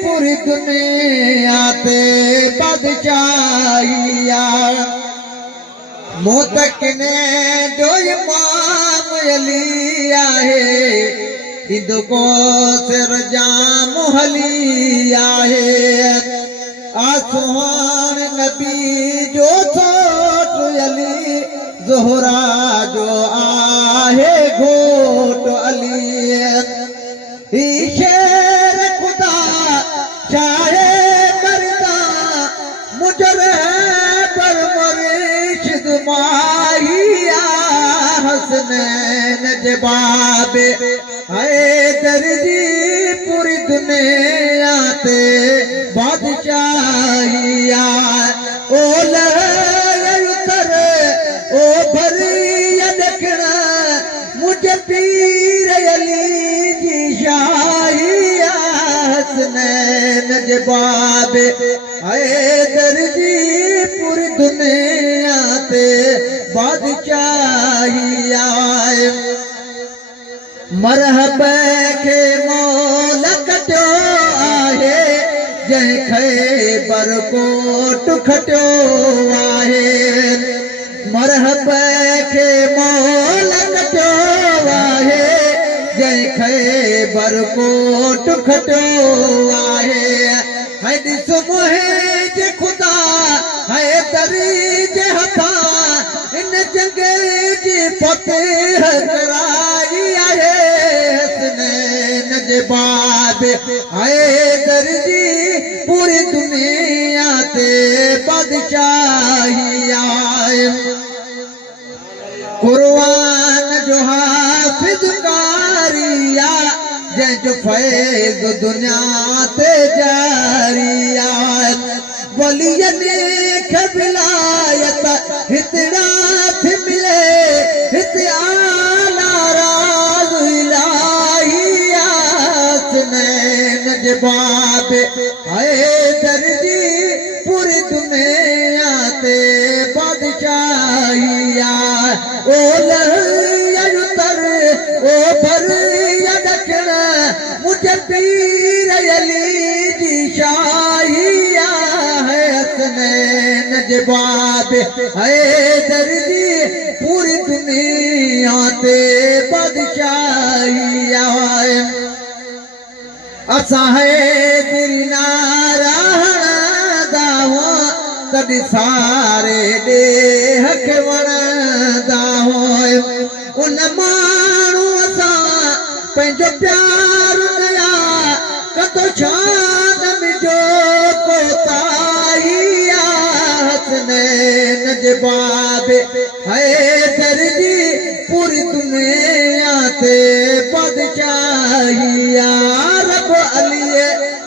पूरी दुनिया ते बादशाहिया मोतकने जो इमाम अली आहे हिंदू को सिर जाम हली आहे आसमान नबी जो सोट अली ज़ोहरा जो आहे घोट अली ही शेर खुदा चाहे मरदा मुजर पर मुर्शिद माहिया हसनैन जवाबे हैदर जी पूरी दुनिया ते बादशाहिया ओ लहर ओ भरिया दखना मुझे पीर अली जी शाहिया हसनैन जवाबे हैदर जी पूरी दुनिया ते बादशाहिया मरहबा के मौल कटियो आहे जंहिं ख़ैबर कोट खटियो आहे मरहबा के मौल कटियो आहे जंहिं ख़ैबर कोट खटियो आहे है ॾिस मुंहिंजे खुदा हैदर जे हथां इन जंग जी फतेह कराई आहे हसनैन जवाबे हैदर जी पूरी दुनिया ते बादशाहिया कुर्बान जो हाफिज कारिया जंहिंजो फैज़ दुनिया ते जारिया वलियनि खे विलायत हितड़ा थी मिले हित आला राज़ इलाहिया हसनैन जवाबे हैदर जी पूरी दुनिया ते बादशाहिया ओ लहर ओ भर दखण मुझे पीर अली जी शाहिया है हसनैन जवाबे हैदर जी पूरी दुनिया ते बादशाहिया असां हैदर नाराहणदा हुआ तॾहिं सारे ॾेह खे वणंदा हुआ उन माण्हू सां पंहिंजो प्यारु नया कदो शान मिजो कोताहिया हसनैन जवाबे हैदर जी पूरी दुनिया ते बादशाहिया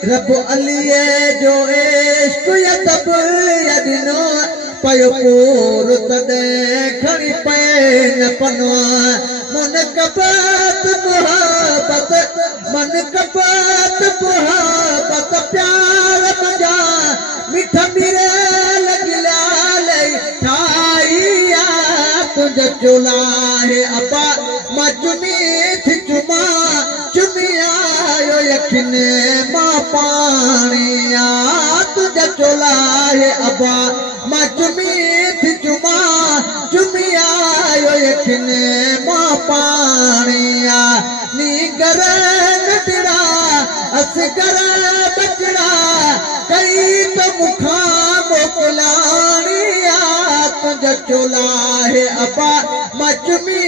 रब अलीअ जो इश्क यदब यदिनो पयो पूर तॾहिं खणी पए न पनो मन कबत मुहबत प्यार मजा मिठा मिरे लगिला लई ठाइया तुझे चोला है अबा मजुमी थी चुमा चुमिया यो यखने मां पानिया तुझे चोला है अबा मजुमी थी चुमा चुमिया यो यखने मां पानिया नी गर नटड़ा असगर बचड़ा कई तो मुखा मोकलानिया तुझे चोला है अबा मजुमी